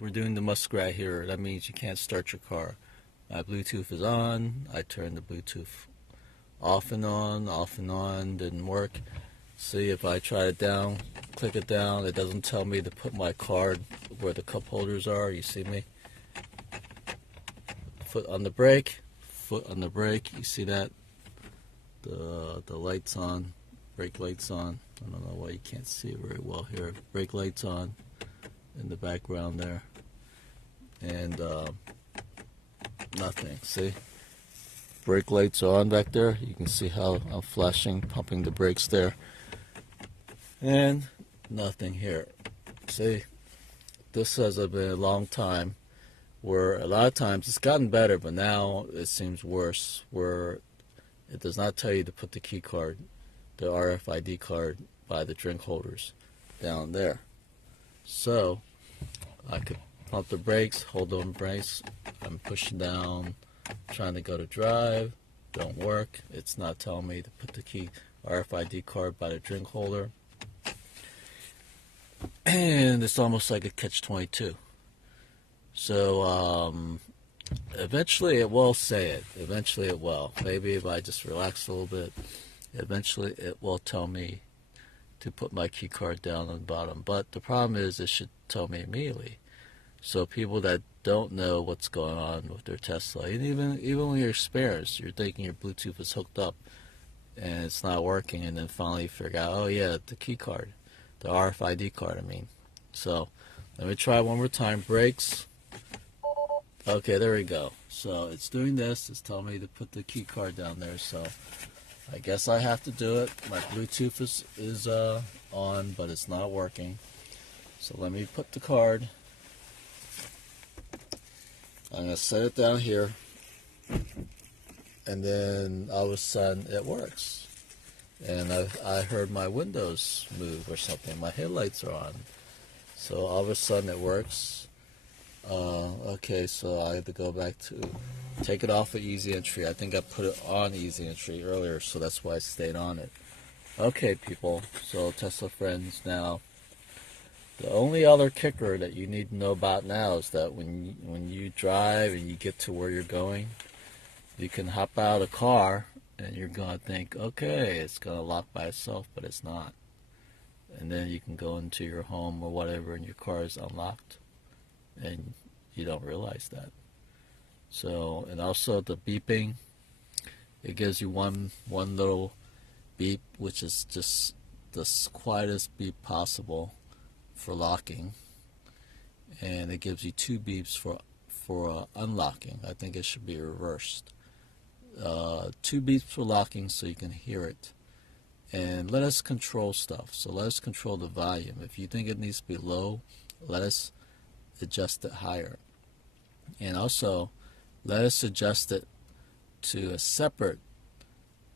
we're doing the muskrat here. That means you can't start your car. My Bluetooth is on. I turned the Bluetooth off and on, didn't work. See, if I try it down, click it down, it doesn't tell me to put my card where the cup holders are. You see me? Foot on the brake, you see that? The lights on, brake lights on. I don't know why you can't see it very well here. Brake lights on in the background there. And nothing, see? Brake lights are on back there. You can see how I'm flashing, pumping the brakes there. And nothing here. See? This has been a long time where a lot of times it's gotten better, but now it seems worse, where it does not tell you to put the key card, the RFID card, by the drink holders down there. So I could pump the brakes, hold on brakes, I'm pushing down, trying to go to drive, don't work. It's not telling me to put the key RFID card by the drink holder. And it's almost like a catch-22. So eventually it will say it. Eventually it will. Maybe if I just relax a little bit, eventually it will tell me to put my key card down on the bottom. But the problem is it should tell me immediately. So people that don't know what's going on with their Tesla, and even when you're experienced, you're thinking your Bluetooth is hooked up and it's not working, and then finally you figure out, oh yeah, the key card, the RFID card, I mean. So let me try one more time. Brakes. Okay, there we go. So it's doing this. It's telling me to put the key card down there. So I guess I have to do it. My Bluetooth is on, but it's not working. So let me put the card. I'm going to set it down here. And then all of a sudden it works. And I heard my windows move or something. My headlights are on. So all of a sudden it works. Okay, so I had to go back to take it off of easy entry. I think I put it on easy entry earlier, so that's why I stayed on it. Okay, people, so Tesla friends, now the only other kicker that you need to know about now is that when you drive and you get to where you're going, you can hop out of the car and you're going to think, okay, it's going to lock by itself, but it's not. And then you can go into your home or whatever and your car is unlocked. And you don't realize that. So, and also the beeping, it gives you one little beep, which is just the quietest beep possible for locking, and it gives you two beeps for unlocking. I think it should be reversed. Two beeps for locking so you can hear it. And let us control stuff. So let us control the volume. If you think it needs to be low, let us adjust it higher. And also let us adjust it to a separate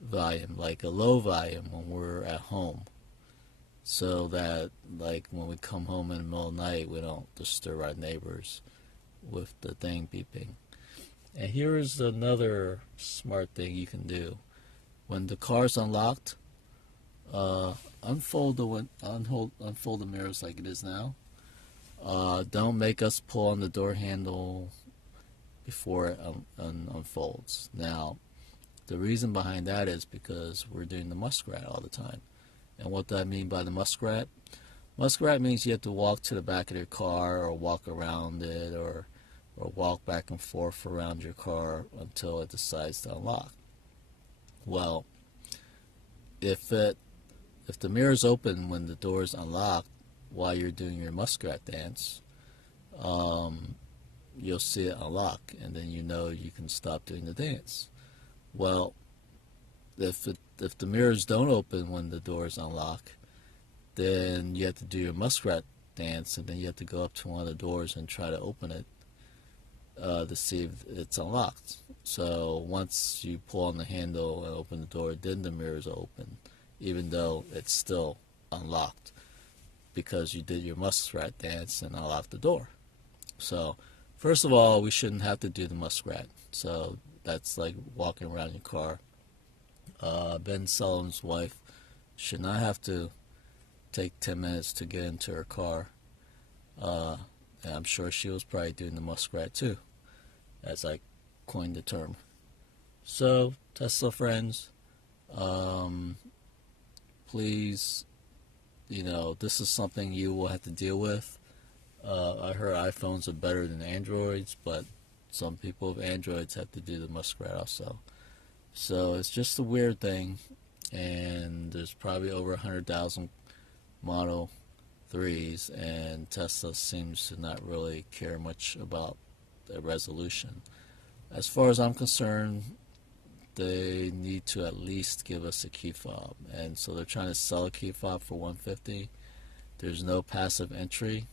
volume, like a low volume when we're at home, so that like when we come home in the middle of the night we don't disturb our neighbors with the thing beeping. And here is another smart thing you can do. When the car's unlocked, unfold the mirrors like it is now. Don't make us pull on the door handle before it unfolds. Now, the reason behind that is because we're doing the muskrat all the time. And what do I mean by the muskrat? Muskrat means you have to walk to the back of your car or walk around it or walk back and forth around your car until it decides to unlock. Well, if the mirror's open when the door is unlocked while you're doing your muskrat dance, you'll see it unlock, and then you know you can stop doing the dance. Well, if the mirrors don't open when the door is unlocked, then you have to do your muskrat dance, and then you have to go up to one of the doors and try to open it to see if it's unlocked. So once you pull on the handle and open the door, then the mirrors are open, even though it's still unlocked, because you did your muskrat dance and unlocked the door. So first of all, we shouldn't have to do the muskrat. So that's like walking around your car. Ben Sullivan's wife should not have to take 10 minutes to get into her car. And I'm sure she was probably doing the muskrat too, as I coined the term. So, Tesla friends, please, this is something you will have to deal with. I heard iPhones are better than Androids, but some people with Androids have to do the muskrat also. So it's just a weird thing, and there's probably over 100,000 Model 3s, and Tesla seems to not really care much about the resolution. As far as I'm concerned, they need to at least give us a key fob, and so they're trying to sell a key fob for $150. There's no passive entry.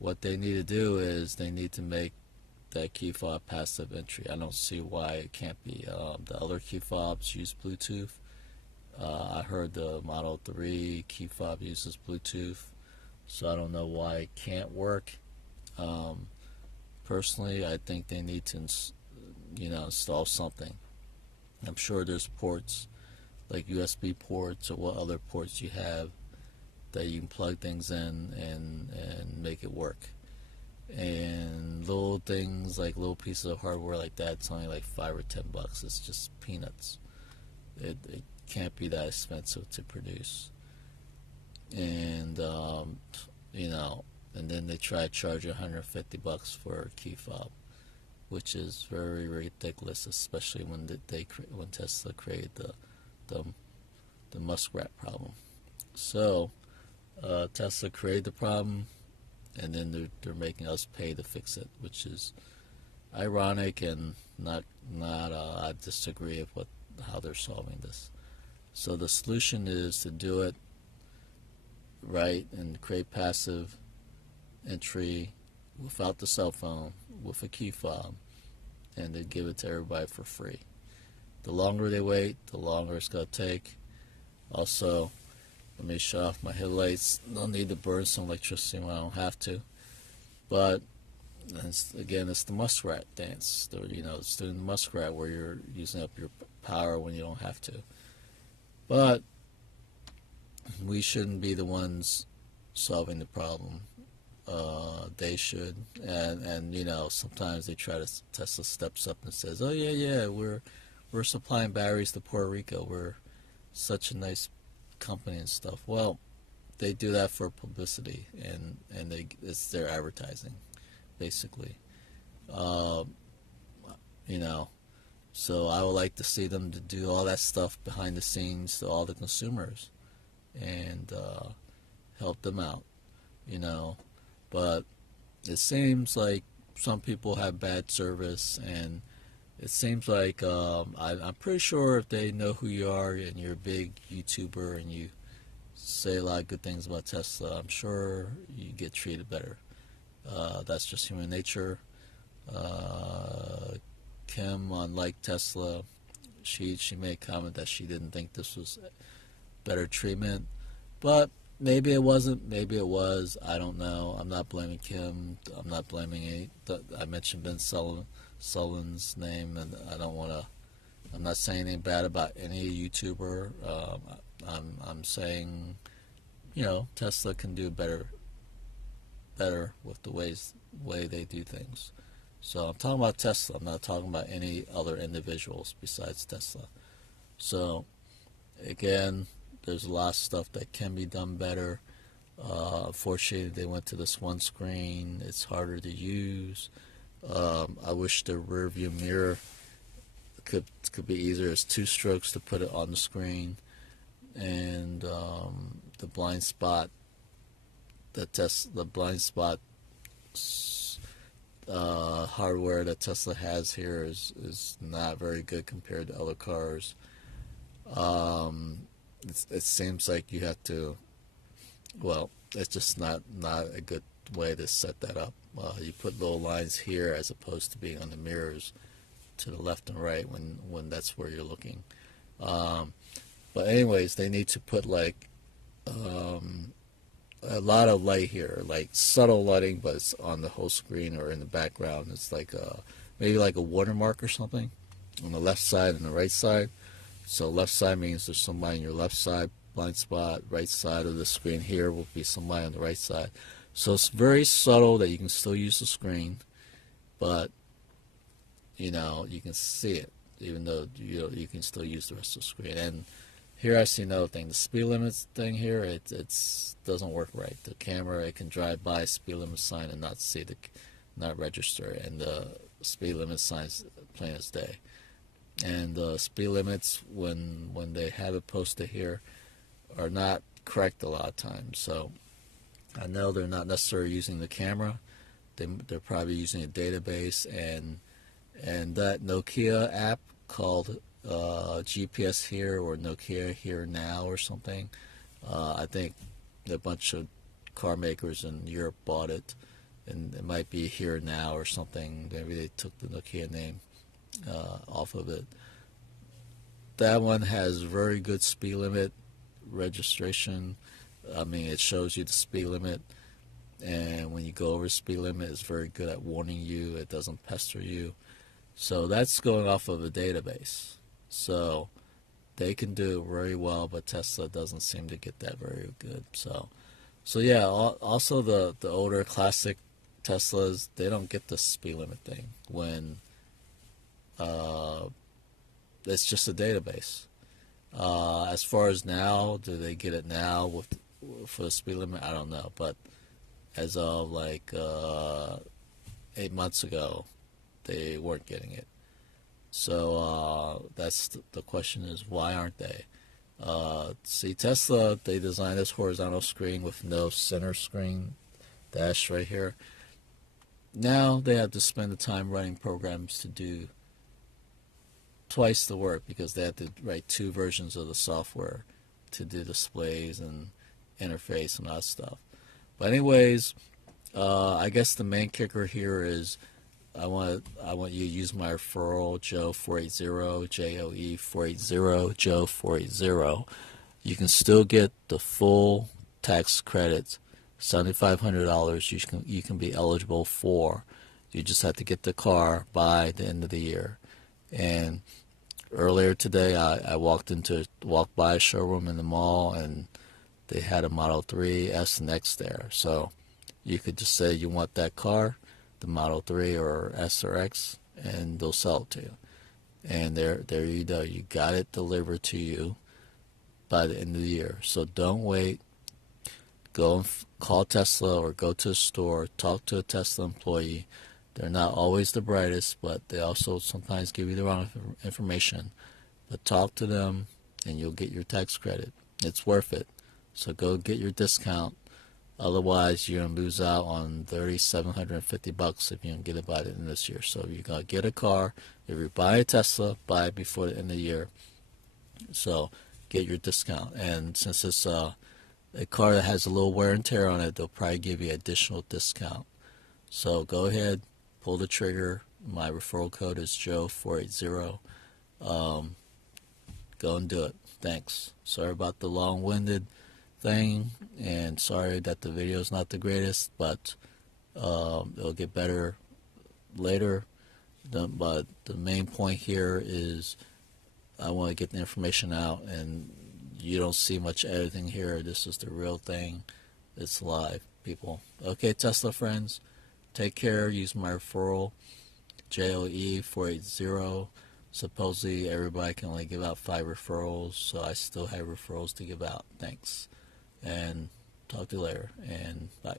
What they need to do is they need to make that key fob passive entry. I don't see why it can't be. The other key fobs use Bluetooth. I heard the Model 3 key fob uses Bluetooth, so I don't know why it can't work. Personally, I think they need to install something. I'm sure there's ports like USB ports or what other ports you have that you can plug things in and make it work. And little things like little pieces of hardware like that, it's only like $5 or $10. It's just peanuts. It can't be that expensive to produce. And and then they try to charge $150 for a key fob, which is very ridiculous, especially when Tesla created the muskrat problem. So Tesla created the problem, and then they're making us pay to fix it, which is ironic and not I disagree with how they're solving this. So the solution is to do it right and create passive entry without the cell phone with a key fob, and then give it to everybody for free. The longer they wait, the longer it's going to take. Also, let me shut off my headlights. Don't need to burn some electricity when I don't have to. But it's the muskrat dance. It's doing the muskrat where you're using up your power when you don't have to. But we shouldn't be the ones solving the problem. They should. And sometimes they try to, Tesla steps up and says, "Oh yeah, we're supplying batteries to Puerto Rico. We're such a nice company and stuff." Well, they do that for publicity, and it's their advertising, basically. So I would like to see them to do all that stuff behind the scenes to all the consumers and help them out, But it seems like some people have bad service, and it seems like I'm pretty sure if they know who you are and you're a big YouTuber and you say a lot of good things about Tesla, I'm sure you get treated better. That's just human nature. Kim, unlike Tesla, she made a comment that she didn't think this was better treatment, but maybe it wasn't, maybe it was. I don't know. I'm not blaming Kim. I'm not blaming I mentioned Ben Sullivan's name, and I'm not saying anything bad about any YouTuber. I'm saying, Tesla can do better with the way they do things. So I'm talking about Tesla. I'm not talking about any other individuals besides Tesla. So again, there's a lot of stuff that can be done better. Unfortunately, they went to this one screen. It's harder to use. I wish the rear view mirror could be easier. It's 2 strokes to put it on the screen, and the blind spot hardware that Tesla has here is not very good compared to other cars. It seems like you have to, it's just not a good way to set that up. You put little lines here as opposed to being on the mirrors to the left and right when that's where you're looking. But anyways, they need to put a lot of light here, like subtle lighting, but it's on the whole screen or in the background. It's like maybe like a watermark or something on the left side and the right side. So left side means there's somebody on your left side, blind spot. Right side of the screen here will be somebody on the right side. So it's very subtle that you can still use the screen, but you know, you can see it, even though you can still use the rest of the screen. And here I see another thing. The speed limits thing here, it's doesn't work right. The camera, it can drive by a speed limit sign and not see not register, and the speed limit signs plain as day. And the speed limits, when they have it posted here, are not correct a lot of times. So I know they're not necessarily using the camera. They're probably using a database, and that Nokia app called GPS Here or Nokia Here Now or something. I think a bunch of car makers in Europe bought it, and it might be Here Now or something. Maybe they took the Nokia name off of it. That one has very good speed limit registration. I mean, it shows you the speed limit, and when you go over the speed limit, it's very good at warning you. It doesn't pester you. So that's going off of a database. So they can do it very well, but Tesla doesn't seem to get that very good. So yeah. Also, the older classic Teslas, they don't get the speed limit thing when it's just a database. As far as now, do they get it now for the speed limit? I don't know, but as of like 8 months ago, they weren't getting it. So that's the question is, why aren't they? See, Tesla, they designed this horizontal screen with no center screen dash right here. Now they have to spend the time writing programs to do twice the work, because they have to write 2 versions of the software to do displays and interface and all that stuff. But anyways, I guess the main kicker here is I want you to use my referral, Joe480, Joe480, Joe480. You can still get the full tax credit, $7,500. You can be eligible for. You just have to get the car by the end of the year. And earlier today, I walked by a showroom in the mall, and they had a Model 3, S, and X there. So you could just say you want that car, the Model 3 or S or X, and they'll sell it to you. And there you go. You got it delivered to you by the end of the year. So don't wait. Go and call Tesla or go to a store. Talk to a Tesla employee. They're not always the brightest, but they also sometimes give you the wrong information. But talk to them, and you'll get your tax credit. It's worth it. So go get your discount. Otherwise, you're going to lose out on $3,750 if you don't get it by the end of this year. So you're going to get a car. If you buy a Tesla, buy it before the end of the year. So get your discount. And since it's a car that has a little wear and tear on it, they'll probably give you additional discount. So go ahead, pull the trigger. My referral code is Joe480. Go and do it. Thanks. Sorry about the long-winded thing, and sorry that the video is not the greatest, but it'll get better later. But the main point here is I want to get the information out, and you don't see much editing here. This is the real thing. It's live, people. Okay, Tesla friends, take care. Use my referral, JOE480. Supposedly everybody can only give out 5 referrals, so I still have referrals to give out. Thanks. And talk to you later, and bye.